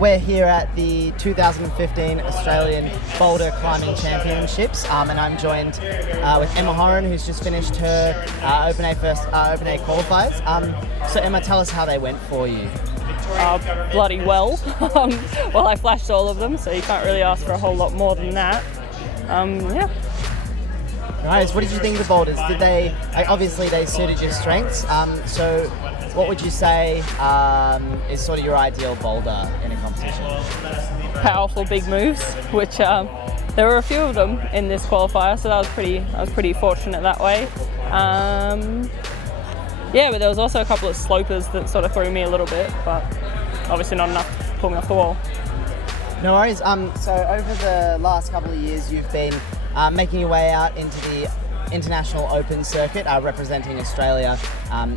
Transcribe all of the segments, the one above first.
We're here at the 2015 Australian Boulder Climbing Championships, and I'm joined with Emma Horan, who's just finished her Open A qualifiers. So Emma, tell us how they went for you. Bloody well. Well, I flashed all of them, so you can't really ask for a whole lot more than that. Yeah. Nice. What did you think of the boulders? Did they obviously they suited your strengths? So what would you say is sort of your ideal boulder in a competition? Powerful big moves, which there were a few of them in this qualifier, so I was pretty fortunate that way. Yeah, but there was also a couple of slopers that sort of threw me a little bit, but obviously not enough to pull me off the wall. No worries. So over the last couple of years, you've been making your way out into the International Open circuit, representing Australia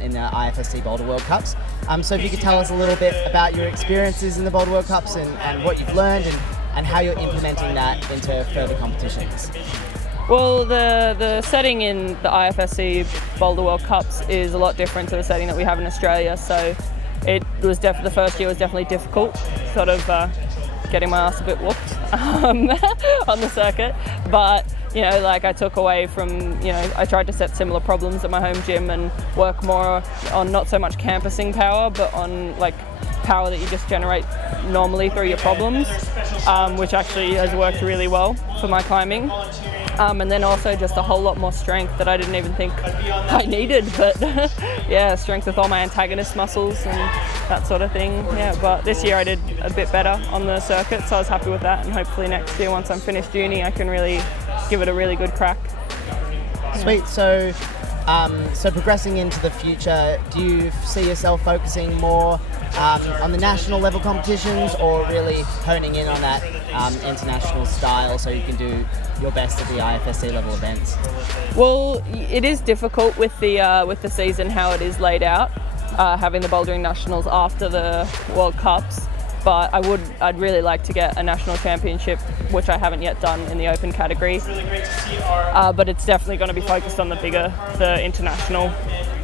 in the IFSC Boulder World Cups. So if you could tell us a little bit about your experiences in the Boulder World Cups and what you've learned and how you're implementing that into further competitions. Well, the setting in the IFSC Boulder World Cups is a lot different to the setting that we have in Australia. So it was the first year was definitely difficult, sort of getting my ass a bit whooped on the circuit. But I took away from, I tried to set similar problems at my home gym and work more on not so much campusing power, but on power that you just generate normally through your problems, which actually has worked really well for my climbing. And then also just a whole lot more strength that I didn't even think I needed, but yeah, strength with all my antagonist muscles and that sort of thing. Yeah, but this year I did a bit better on the circuit, so I was happy with that, and hopefully next year, once I'm finished uni, I can really give it a really good crack. Sweet. So progressing into the future, do you see yourself focusing more on the national level competitions, or really honing in on that international style so you can do your best at the IFSC level events? Well, it is difficult with the season how it is laid out, having the bouldering nationals after the World Cups. But I'd really like to get a national championship, which I haven't yet done in the open category. But it's definitely going to be focused on the international,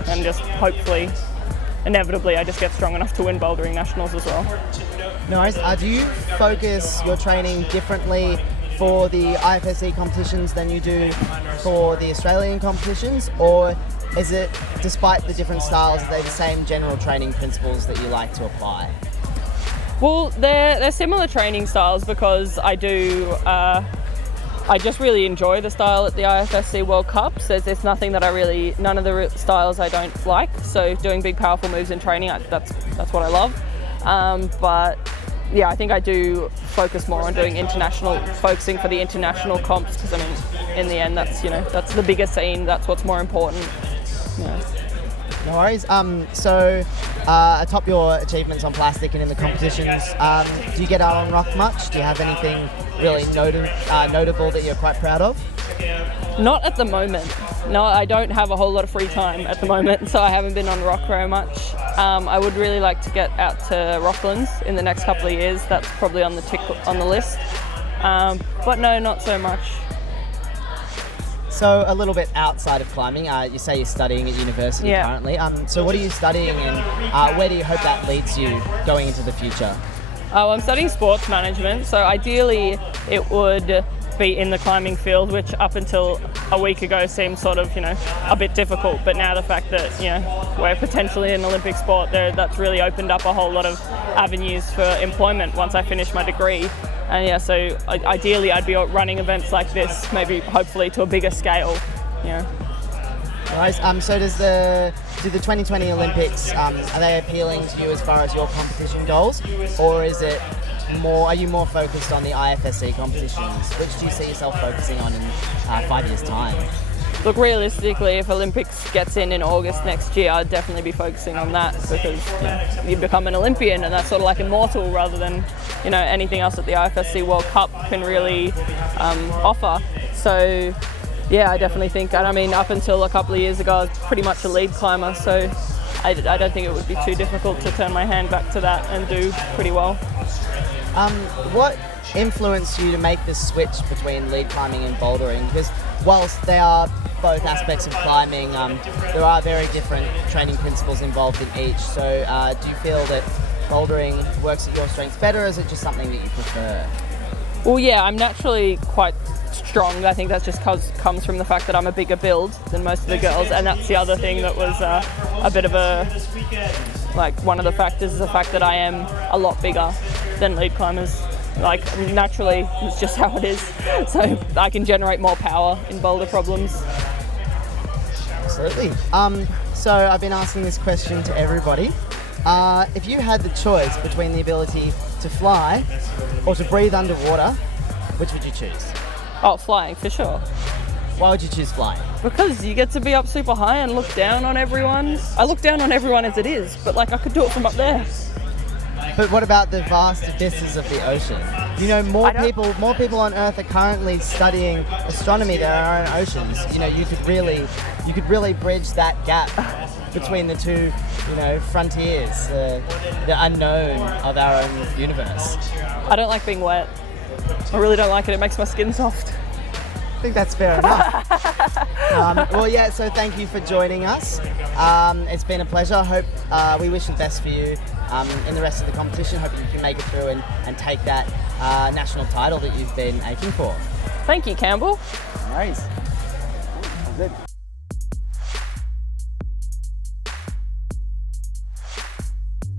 and just hopefully, inevitably, I just get strong enough to win bouldering nationals as well. Nice. Do you focus your training differently for the IFSC competitions than you do for the Australian competitions, or is it, despite the different styles, they're the same general training principles that you like to apply? Well, they're similar training styles, because I just really enjoy the style at the IFSC World Cups. There's nothing that none of the styles I don't like. So doing big, powerful moves in training, that's what I love. But yeah, I think I do focus more on focusing for the international comps, because in the end, that's the bigger scene. That's what's more important. Yeah. No worries. So atop your achievements on plastic and in the competitions, do you get out on rock much? Do you have anything really notable that you're quite proud of? Not at the moment. No, I don't have a whole lot of free time at the moment, so I haven't been on rock very much. I would really like to get out to Rocklands in the next couple of years. That's probably on the list. But no, not so much. So a little bit outside of climbing, you say you're studying at university currently. So what are you studying, and where do you hope that leads you going into the future? I'm studying sports management, so ideally it would be in the climbing field, which up until a week ago seemed sort of, a bit difficult. But now the fact that, we're potentially an Olympic sport, that's really opened up a whole lot of avenues for employment once I finish my degree. And yeah, so ideally I'd be running events like this, maybe hopefully to a bigger scale. Nice. So do the 2020 Olympics, are they appealing to you as far as your competition goals, or are you more focused on the IFSC competitions? Which do you see yourself focusing on in 5 years' time? Look, realistically, if Olympics gets in August next year, I'd definitely be focusing on that, because you become an Olympian, and that's sort of like immortal, rather than anything else that the IFSC World Cup can really offer. So yeah, I definitely think, and up until a couple of years ago, I was pretty much a lead climber, so I don't think it would be too difficult to turn my hand back to that and do pretty well. What influenced you to make this switch between lead climbing and bouldering? Because whilst they are both aspects of climbing, there are very different training principles involved in each. So do you feel that bouldering works at your strengths better, or is it just something that you prefer? Well, yeah, I'm naturally quite strong. I think that just comes from the fact that I'm a bigger build than most of the girls, and that's the other thing that was a bit of one of the factors is the fact that I am a lot bigger than lead climbers. Like, naturally, it's just how it is. So I can generate more power in boulder problems. Absolutely. So I've been asking this question to everybody. If you had the choice between the ability to fly or to breathe underwater, which would you choose? Oh, flying, for sure. Why would you choose flying? Because you get to be up super high and look down on everyone. I look down on everyone as it is, but like I could do it from up there. But what about the vast abysses of the ocean? You know, more people on Earth are currently studying astronomy than our own oceans. You know, you could really bridge that gap between the two, you know, frontiers, the unknown of our own universe. I don't like being wet. I really don't like it. It makes my skin soft. I think that's fair enough. Well, yeah, so thank you for joining us. It's been a pleasure. Hope we wish the best for you in the rest of the competition. Hope you can make it through and take that national title that you've been aching for. Thank you, Campbell. No worries. Good.